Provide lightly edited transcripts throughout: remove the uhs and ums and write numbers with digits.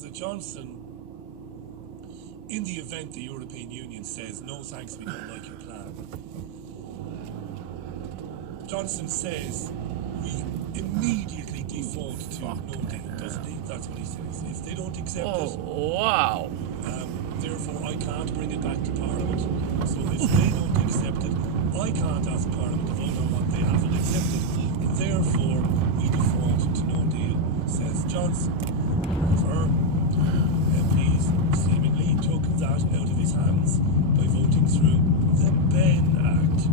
that Johnson, in the event the European Union says, no thanks, we don't like your plan, Johnson says we immediately default to no deal, doesn't he? That's what he says. If they don't accept it, wow. Therefore I can't bring it back to Parliament. So if they don't accept it, I can't ask Parliament to vote on what they haven't accepted. And therefore we default to no deal, says Johnson. However, MPs seemingly took that out of his hands by voting through the Ben Act,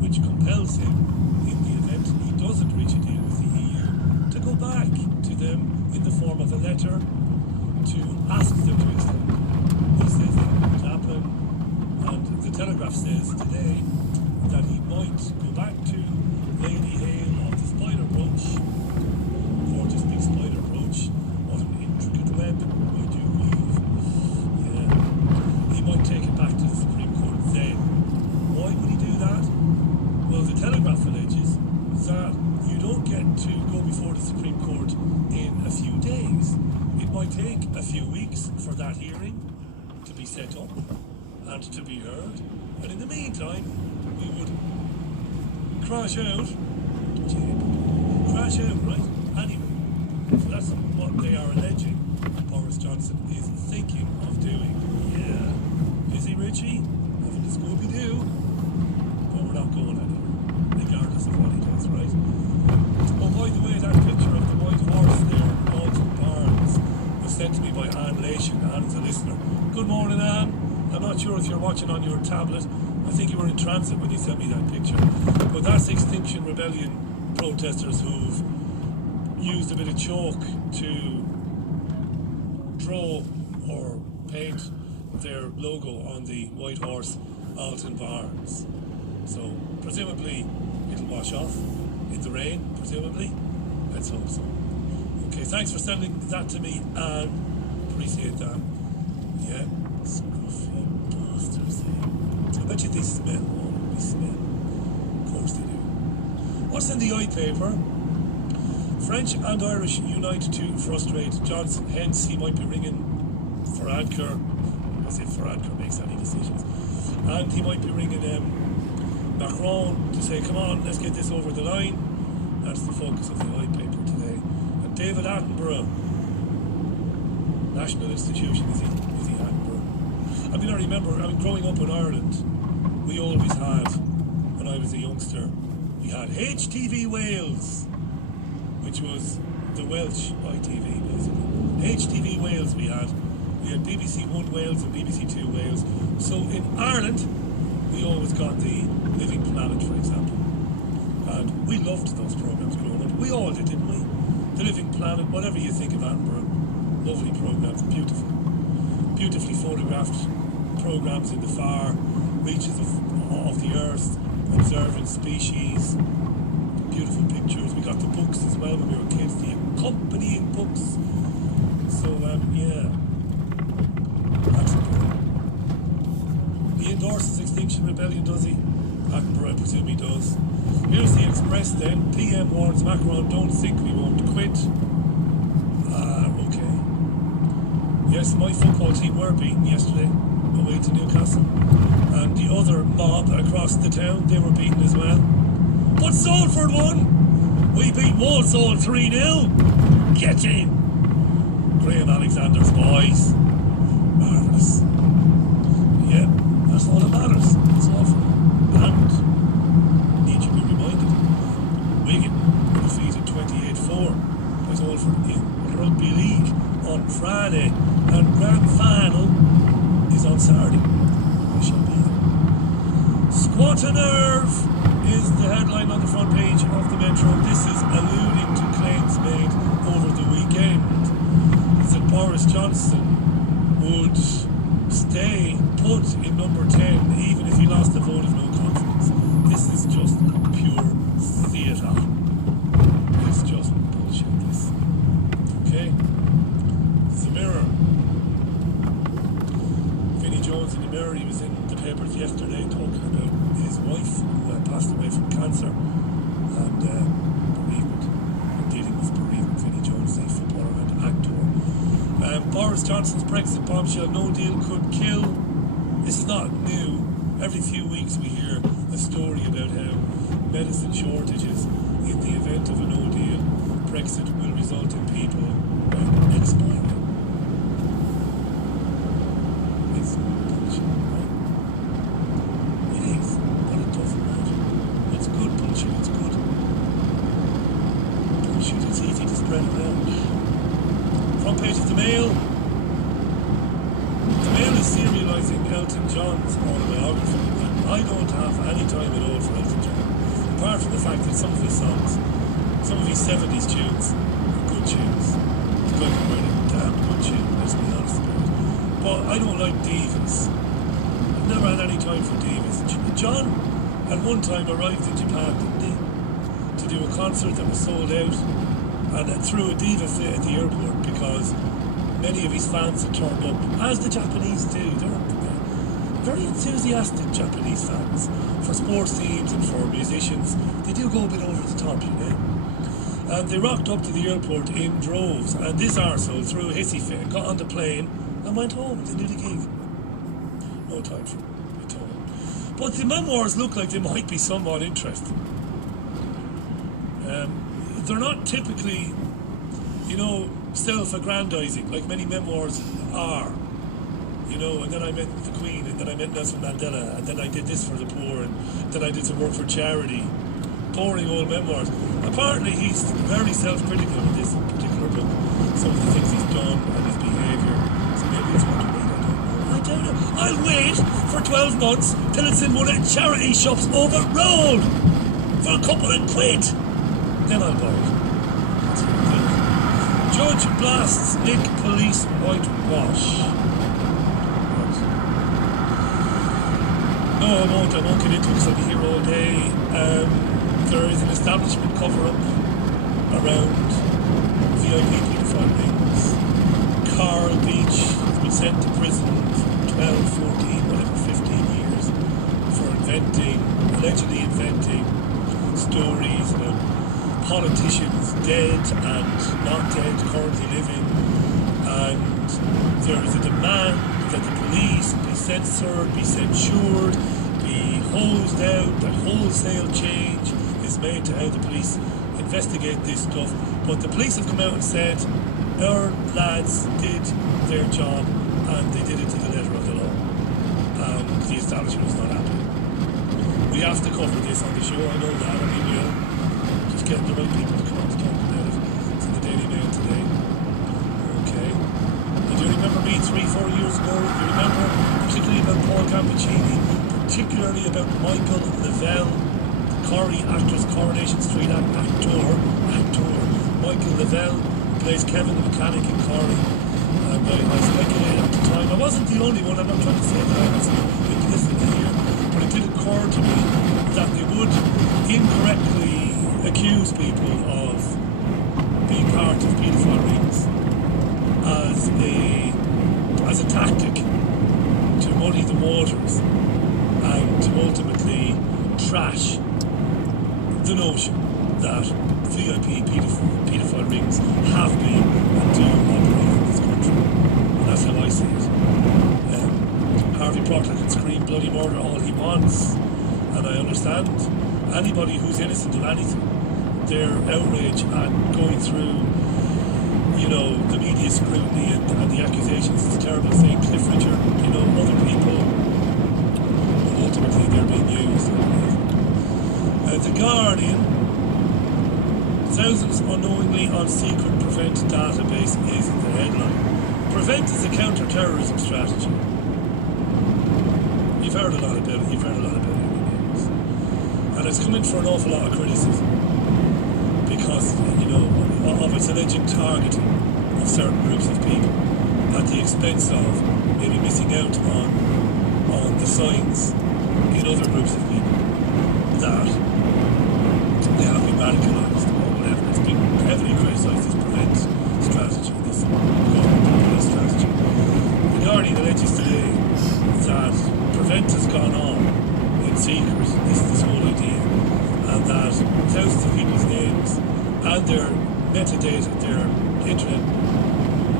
which compels him, in the event he doesn't reach a deal with the EU, to go back to them in the form of a letter to ask them to extend. He says that won't happen, and the Telegraph says today that he might go back to Lady Hale of the spider brooch, gorgeous big spider brooch, what an intricate web I do weave. Yeah, he might take it back to the Supreme Court then. Why would he do that? Well, the Telegraph alleges that you don't get to go before the Supreme Court in a few days. It might take a few weeks for that hearing to be set up and to be heard. And in the meantime, we would crash out, right? Anyway, so that's what they are alleging Boris Johnson is thinking of doing. Yeah. Is he, Richie? Having a Scooby-Doo? But we're not going anywhere, regardless of what he does, right? Oh, by the way, that picture of the white horse there, Alton Barnes, was sent to me by Anne Lation. Anne's a listener. Good morning, Anne. I'm not sure if you're watching on your tablet. I think you were in transit when you sent me that picture. But that's Extinction Rebellion protesters who've used a bit of chalk to draw or paint their logo on the white horse, Alton Barnes. So, presumably, it'll wash off in the rain, presumably. Let's hope so. Okay, thanks for sending that to me, Anne. Appreciate that. Yeah, scruffy bastards, eh? I bet you they smell. Oh, they smell. Of course they do. What's in the eye paper? French and Irish unite to frustrate Johnson, hence he might be ringing Varadkar, as if Varadkar makes any decisions, and he might be ringing Macron to say, come on, let's get this over the line. That's the focus of the eye paper today. And David Attenborough, national institution, is he Attenborough? I mean, I remember, growing up in Ireland, we always had, when I was a youngster, we had HTV Wales, which was the Welsh ITV, basically. HTV Wales we had BBC One Wales and BBC Two Wales. So in Ireland, we always got the Living Planet, for example. And we loved those programmes growing up. We all did, didn't we? The Living Planet, whatever you think of Edinburgh, lovely programmes, beautiful. Beautifully photographed programmes in the far reaches of the earth, observing species, beautiful pictures. We got the books as well when we were kids, the accompanying books. So, yeah, that's important. He endorses Extinction Rebellion, does he? Attenborough, I presume he does. Here's the Express then. PM warns Macron, don't think we won't quit. Okay. Yes, my football team were beaten yesterday, away to Newcastle. And the other mob across the town, they were beaten as well. But Salford won! We beat Walsall 3-0! Get in! Graham Alexander's boys. Marvellous. Yeah, that's all that matters. It's awful. And, need you be reminded, Wigan were defeated 28-4 by Salford in Rugby League on Friday, and grand final is on Saturday. I shall be there. Squat a nerve is the headline on the front page of the Metro. This is alluding to claims made over the weekend that Boris Johnson would stay put in number 10 even if he lost the vote of no confidence. This is just pure theatre. It's just bullshit, this. Okay? The Mirror. Vinnie Jones in the Mirror, he was in the papers yesterday talking about his wife who passed away from cancer and bereavement, and dealing with bereavement. Vinnie Jones, a footballer and actor. Boris Johnson's Brexit bombshell, no deal could kill. This is not new. Every few weeks we hear a story about how medicine shortages in the event of a no deal Brexit will result in people expiring. It's bullshit, right? It is, but it doesn't matter. It's good bullshit, it's good. Bullshit, it's easy to spread around. Front page of the Mail. The Mail is serialising Elton John's autobiography. I don't have any time at all for Elton John, apart from the fact that some of his songs, some of his 70s tunes, are good tunes. It's going to write a damn good tune, let's be honest about it. But I don't like divas. I've never had any time for divas. John, at one time, arrived in Japan, didn't he? To do a concert that was sold out, and threw a diva fit at the airport because many of his fans had turned up, as the Japanese do. They're very enthusiastic Japanese fans for sports teams and for musicians. They do go a bit over the top, you know. And they rocked up to the airport in droves, and this arsehole threw a hissy fit, got on the plane and went home. They did a gig. No time for it at all. But the memoirs look like they might be somewhat interesting. They're not typically, you know, self-aggrandizing like many memoirs are. You know, and then I met the Queen, and then I met Nelson Mandela, and then I did this for the poor, and then I did some work for charity. Boring old memoirs. Apparently he's very self-critical in this particular book. Some of the things he's done and his behaviour. So maybe it's what to read, I don't know. I'll wait for 12 months till it's in one of the charity shops over the road for a couple of quid. Then I'll buy it. That's what it is. Judge blasts Nick police whitewash. No, I won't get into it because I'll be here all day. There is an establishment cover-up around VIP paedophile rings. Carl Beach has been sent to prison for 12, 14, whatever, 15 years for allegedly inventing stories about politicians dead and not dead, currently living. And there is a demand that the police be censored, be censured, be hosed out, that wholesale change is made to how the police investigate this stuff. But the police have come out and said our lads did their job and they did it to the letter of the law. And the establishment is not happy. We have to cover this on the show, I know that, and we will. Just getting the right people to come on to talk about it. It's in the Daily Mail today. Okay. Do you remember me 3-4 years ago? You remember particularly about Paul Gambaccini, particularly about Michael Lavelle, the Corrie actress, Coronation Street actor, Michael Lavelle, who plays Kevin the mechanic in Corrie. And I speculated at the time, I wasn't the only one, I'm not trying to say that I was implicit here, but it did occur to me that they would incorrectly accuse people of being part of paedophile rings as a tactic to muddy the waters and to ultimately trash the notion that VIP paedophile rings have been and do operate in this country. And that's how I see it. Harvey Proctor can scream bloody murder all he wants, and I understand anybody who's innocent of anything, their outrage at going through, you know, the media scrutiny and the accusations is a terrible thing. Cliff Richard, you know, other people, but ultimately they're being used. The Guardian, thousands unknowingly on secret Prevent database is the headline. Prevent is a counter-terrorism strategy. You've heard a lot about it, in the news. And it's come in for an awful lot of criticism because, you know, of its alleged targeting of certain groups of people at the expense of maybe missing out on the signs in other groups of people that they have been radicalised or whatever. It's been heavily criticised as Prevent strategy, this government strategy. The Guardian alleges today that Prevent has gone on in secret, this whole idea, and that thousands of people's names and their metadata, their internet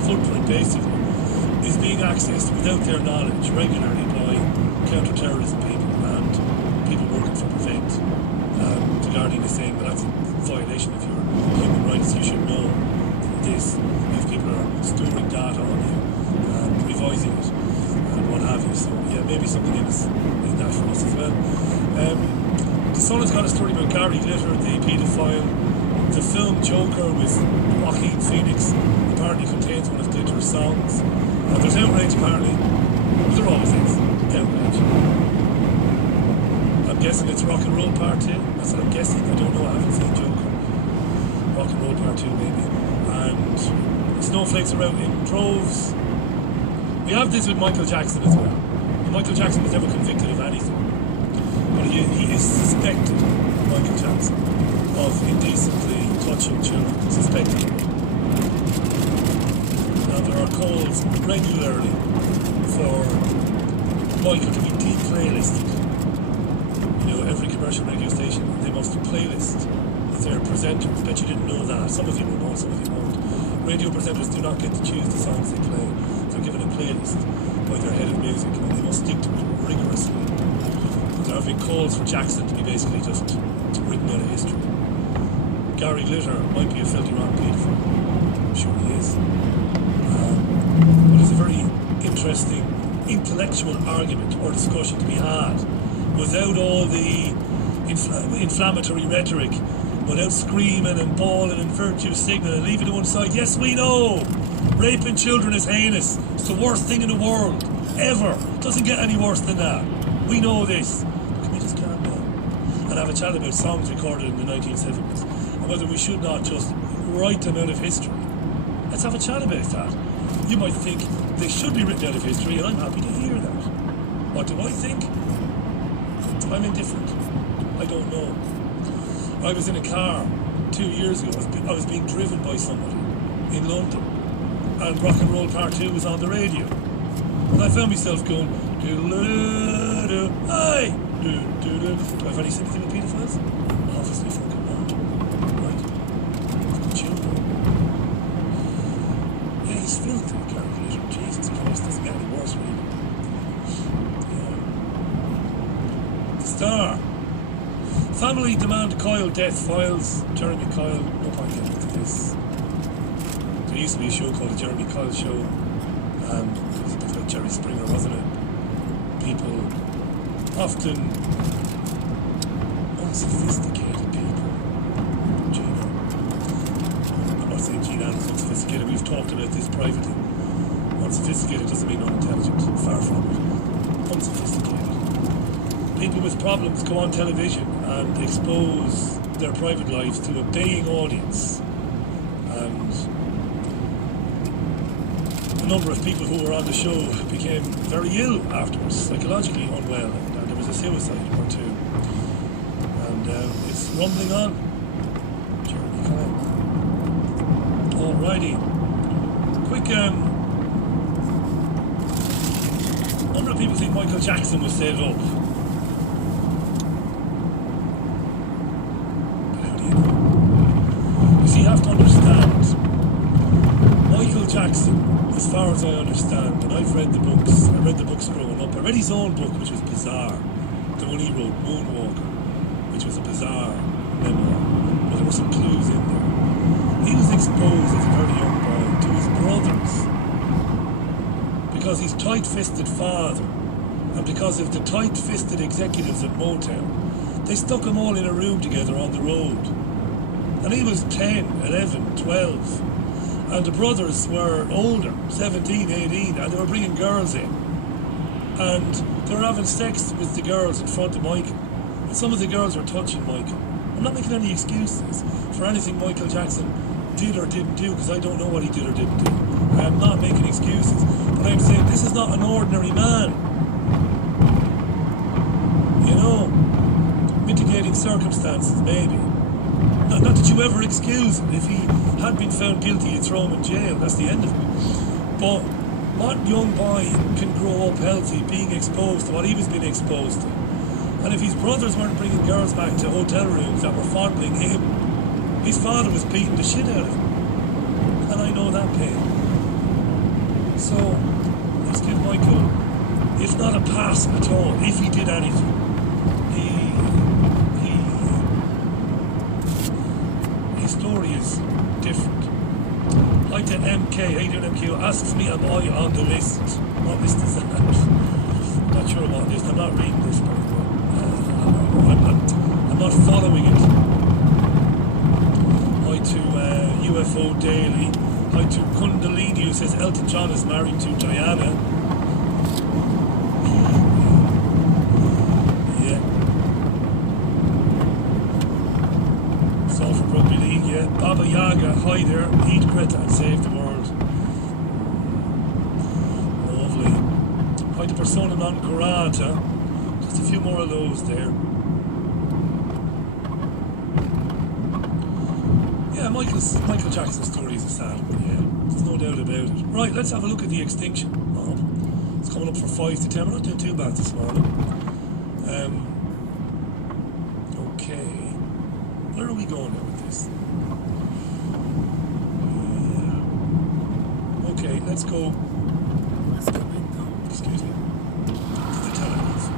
footprint basically, is being accessed without their knowledge regularly by counter-terrorism people and people working for Prevent. The Guardian is saying, well, that's a violation of your human rights. You should know this. If people are storing data on you and revising it and what have you. So, yeah, maybe something in that for us as well. The Sun has got a story about Gary Glitter, the paedophile. The film Joker with Joaquin Phoenix apparently contains one of Glitter's songs. And there's outrage apparently. There always is. Outrage. I'm guessing it's Rock and Roll Part 2. That's what I'm guessing. I don't know. I haven't seen Joker. Rock and Roll Part 2 maybe. And snowflakes are out in droves. We have this with Michael Jackson as well. Michael Jackson was never convicted of anything. But he is suspected, Michael Jackson, of indecently touching children. Suspected. Now there are calls regularly for Michael to be de-playlisted. You know, every commercial radio station, they must playlist their presenters. Bet you didn't know that. Some of you will know, some of you won't. Radio presenters do not get to choose the songs they play. They're given a playlist by their head of music and they must stick to it rigorously. There have been calls for Jackson to be basically just written out of history. Gary Glitter might be a filthy rotten paedophile. I'm sure he is. But it's a very interesting intellectual argument or discussion to be had without all the inflammatory rhetoric, without screaming and bawling and virtue signaling and leaving to one side. Yes, we know raping children is heinous. It's the worst thing in the world ever. Doesn't get any worse than that. We know this. Can we just calm down and have a chat about songs recorded in the 1970s and whether we should not just write them out of history? Let's have a chat about that. You might think they should be written out of history, and I'm happy to hear that. What do I think? I'm indifferent. I don't know. I was in a car 2 years ago. I was being driven by somebody in London, and Rock and Roll Part 2 was on the radio. And I found myself going, do-do-do-do, hey, do-do-do. Do I have any sympathy with paedophiles? Obviously fucking not. Right. Fucking children. Yeah, he's filthy, Gary Glitter. Jesus Christ, doesn't get any worse, really. Yeah. The Star. Family demand Kyle death files. Jeremy Kyle, no point getting into this. There used to be a show called The Jeremy Kyle Show. It was a bit like Jerry Springer, wasn't it? People, often unsophisticated people. Gina. I'm not saying Gina is unsophisticated. We've talked about this privately. Unsophisticated doesn't mean unintelligent. Far from it. Unsophisticated. People with problems go on television and expose their private lives to a baying audience. And a number of people who were on the show became very ill afterwards, psychologically unwell, and there was a suicide or two. And it's rumbling on. Jeremy Kyle. Alrighty. Quick, a number of people think Michael Jackson was set up. You have to understand, Michael Jackson, as far as I understand, and I've read the books, I read the books growing up, I read his own book, which was bizarre, the one he wrote, Moonwalker, which was a bizarre memoir, but there were some clues in there. He was exposed as a very young boy to his brothers, because he's tight-fisted father, and because of the tight-fisted executives at Motown, they stuck them all in a room together on the road. And he was 10, 11, 12. And the brothers were older, 17, 18, and they were bringing girls in. And they were having sex with the girls in front of Michael. And some of the girls were touching Michael. I'm not making any excuses for anything Michael Jackson did or didn't do, because I don't know what he did or didn't do. I am not making excuses. But I'm saying this is not an ordinary man. You know, mitigating circumstances, maybe. Not that you ever excuse it. If he had been found guilty, you'd throw him in jail. That's the end of it. But what young boy can grow up healthy being exposed to what he was being exposed to? And if his brothers weren't bringing girls back to hotel rooms that were fondling him, his father was beating the shit out of him. And I know that pain. So, not a pass at all if he did anything. His story is different. Hi to MK, how you doing MK? Asks me, am I on the list? What list is that? I'm not sure what list. I'm not reading this, by the way. I'm not following it. Hi to UFO Daily. Hi to Kundalini, who says Elton John is married to Diana. Yeah. Salford Rugby League, yeah. Baba Yaga, hi there. Eat Greta and save the world. Lovely. Hi to Persona non grata. Just a few more of those there. Yeah, Michael Jackson's story is a sad one, yeah. There's no doubt about it. Right, let's have a look at the extinction mob. It's coming up for 5 to 10. We're not doing too bad this morning. Okay. Where are we going now with this? Okay, let's go. Excuse me. To the Telegraph.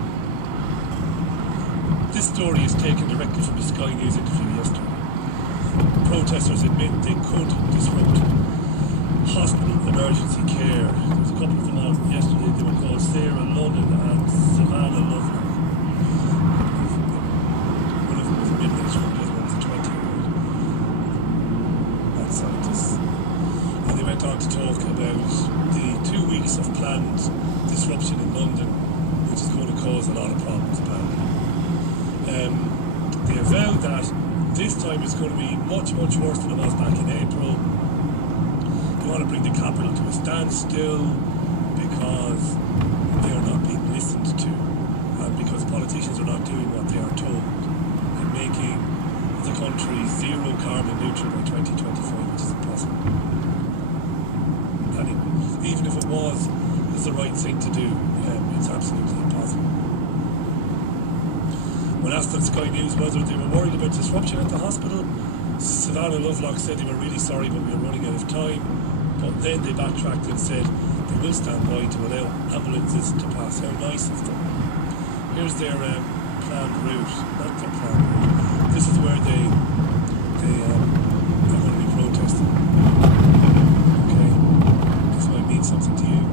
This story is taken directly from the Sky News interview yesterday. Protesters admit they could disrupt hospital emergency care. There's a couple of them on yesterday. They were called Sarah London and Savannah Lovelock. One of them was a mid-range one, the other one was a 20-year-old. Mad scientists. And they went on to talk about the 2 weeks of planned disruption in London, which is going to cause a lot of problems, apparently. They avowed that this time it's going to be much, much worse than it was back in April. They want to bring the capital to a standstill because they are not being listened to and because politicians are not doing what they are told in making the country zero carbon neutral by 2025, which is impossible. And even if it was, it's the right thing to do. It's absolutely impossible. When asked on Sky News whether they were worried about disruption at the hospital, Savannah Lovelock said they were really sorry but we were running out of time. But then they backtracked and said they will stand by to allow ambulances to pass. How nice of them. Here's their planned route. Not their planned route. This is where they are going to be protesting. Okay? This might mean something to you.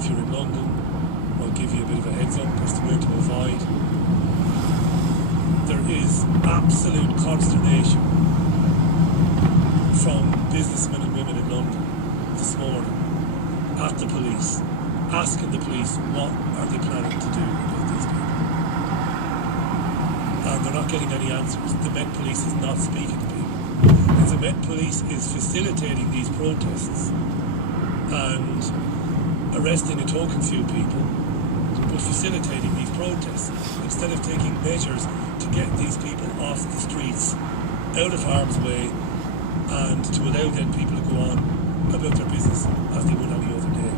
If you're in London, I'll give you a bit of a heads up as to where to avoid. There is absolute consternation from businessmen and women in London this morning at the police, asking the police what are they planning to do about these people. And they're not getting any answers. The Met Police is not speaking to people. And the Met Police is facilitating these protests and arresting a token few people, but facilitating these protests instead of taking measures to get these people off the streets, out of harm's way, and to allow then people to go on about their business as they would any other day.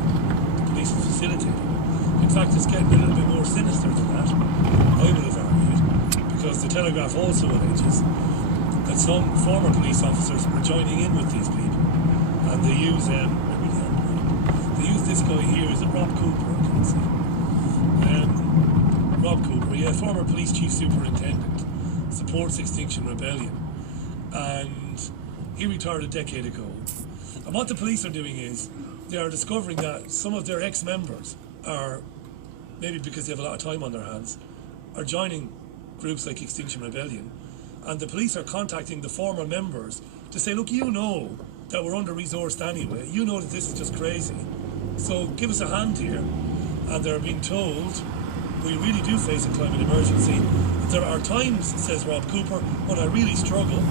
The police is facilitating it. In fact, it's getting a little bit more sinister than that, I would have argued, because the Telegraph also alleges that some former police officers are joining in with these people, and they use this guy here, is it Rob Cooper? I can't see. Rob Cooper, yeah, former police chief superintendent, supports Extinction Rebellion, and he retired a decade ago. And what the police are doing is they are discovering that some of their ex-members are, maybe because they have a lot of time on their hands, are joining groups like Extinction Rebellion, and the police are contacting the former members to say, look, you know that we're under-resourced anyway, you know that this is just crazy, so give us a hand here. And they're being told, we really do face a climate emergency. There are times, says Rob Cooper, when I really struggle.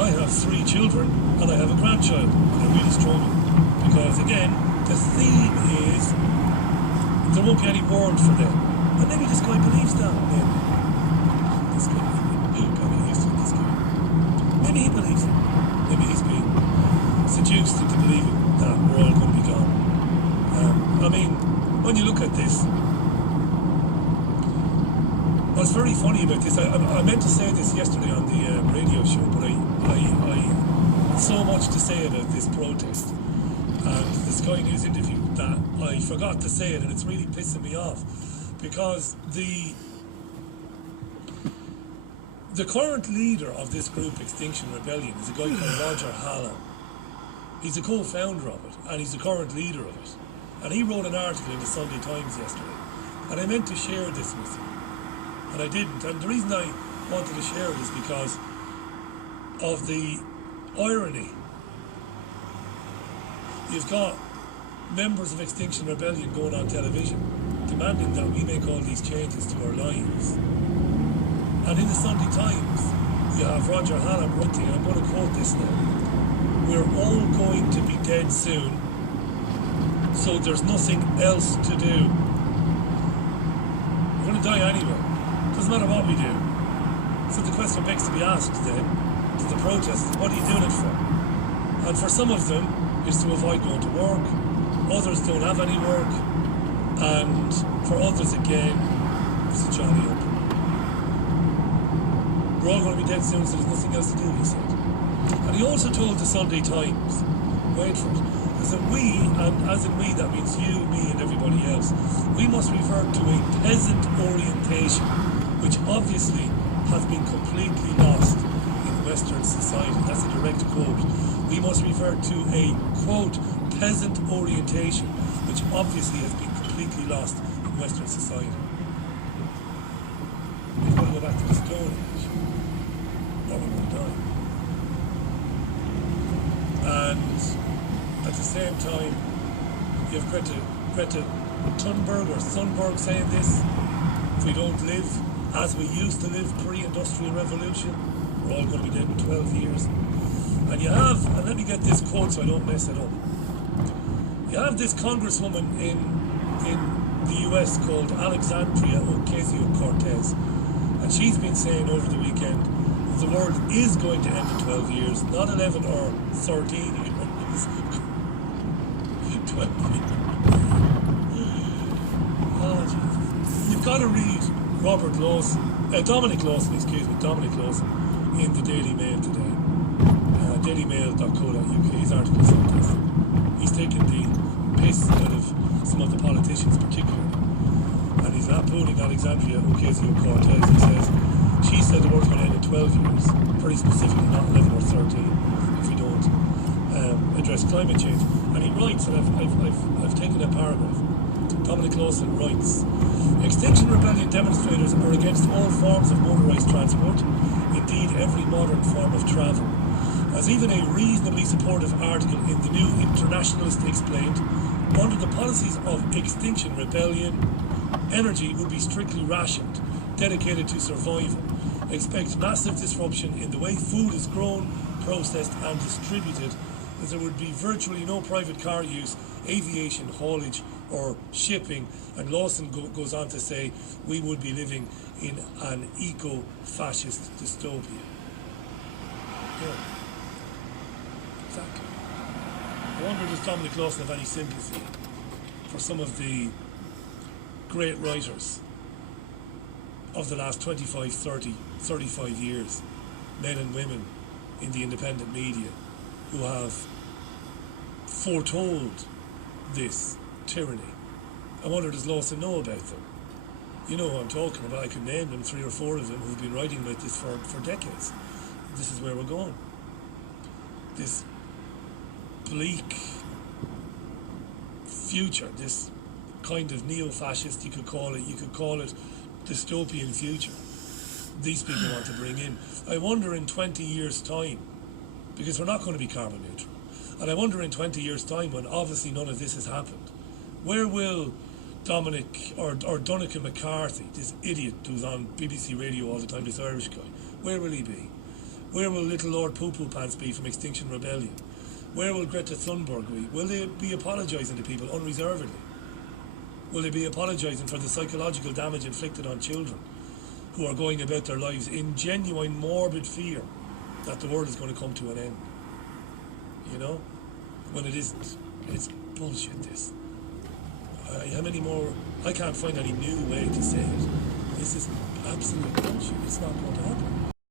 I have 3 children and I have a grandchild, and I really struggle. Because again, the theme is there won't be any world for them. And maybe this guy believes that. Maybe. This guy, got me used to this guy. Maybe he believes it. Maybe he's being seduced into believing that we're all going to be gone. I mean, when you look at this, what's very funny about this, I meant to say this yesterday on the radio show, but I so much to say about this protest. and the Sky News interview that I forgot to say it, and it's really pissing me off because the current leader of this group, Extinction Rebellion, is a guy called Roger Hallam. He's a co-founder of it, and he's the current leader of it. And he wrote an article in the Sunday Times yesterday, and I meant to share this with you, and I didn't. And the reason I wanted to share it is because of the irony. You've got members of Extinction Rebellion going on television demanding that we make all these changes to our lives. And in the Sunday Times, you have Roger Hallam writing, and I'm going to quote this now: "We're all going to be dead soon, so there's nothing else to do. We're going to die anyway. Doesn't matter what we do." So the question begs to be asked then to the protesters, what are you doing it for? And for some of them, it's to avoid going to work. Others don't have any work. And for others again, it's a jolly up. We're all going to be dead soon, so there's nothing else to do, he said. And he also told the Sunday Times, wait for it, is that we, and as in we, that means you, me, and everybody else, we must revert to a peasant orientation, which obviously has been completely lost in Western society. That's a direct quote. We must revert to a, quote, peasant orientation, which obviously has been completely lost in Western society. We've got to go back to the Stone Age, or we're going to die. And at the same time, you have Greta Thunberg saying this: if we don't live as we used to live pre-industrial revolution, we're all going to be dead in 12 years. And you have, and let me get this quote so I don't mess it up, you have this congresswoman in the US called Alexandria Ocasio-Cortez, and she's been saying over the weekend the world is going to end in 12 years, not 11 or 13 years. 12 years. Oh, Jesus. You've got to read Dominic Lawson in the Daily Mail today. dailymail.co.uk. His article said this. He's taken the piss out of some of the politicians particularly, and he's lampooning Alexandria Ocasio-Cortez. He says, she said the world's going to end in 12 years, pretty specifically, not 11 or 13, if we don't address climate change. And he writes, and I've taken a paragraph. Dominic Lawson writes, Extinction Rebellion demonstrators are against all forms of motorised transport, indeed every modern form of travel. As even a reasonably supportive article in the New Internationalist explained, under the policies of Extinction Rebellion, energy would be strictly rationed, dedicated to survival. Expect massive disruption in the way food is grown, processed and distributed, as there would be virtually no private car use, aviation, haulage or shipping. And Lawson goes on to say, we would be living in an eco-fascist dystopia. Yeah. Exactly. I wonder, does Dominic Lawson have any sympathy for some of the great writers of the last 25, 30, 35 years, men and women in the independent media, who have foretold this tyranny? I wonder, does Lawson know about them? You know who I'm talking about. I could name them, 3 or 4 of them who've been writing about this for decades. This is where we're going. This bleak future, this kind of neo-fascist, you could call it dystopian future, these people want to bring in. I wonder in 20 years' time, because we're not going to be carbon neutral, and I wonder in 20 years' time, when obviously none of this has happened, where will Dominic or Donncha McCarthy, this idiot who's on BBC Radio all the time, this Irish guy, where will he be? Where will little Lord Poo Poo Pants be from Extinction Rebellion? Where will Greta Thunberg be? Will they be apologising to people unreservedly? Will they be apologising for the psychological damage inflicted on children who are going about their lives in genuine morbid fear that the world is going to come to an end? You know? When it isn't. It's bullshit, this. How many more? I can't find any new way to say it. This is absolute bullshit. It's not going to happen.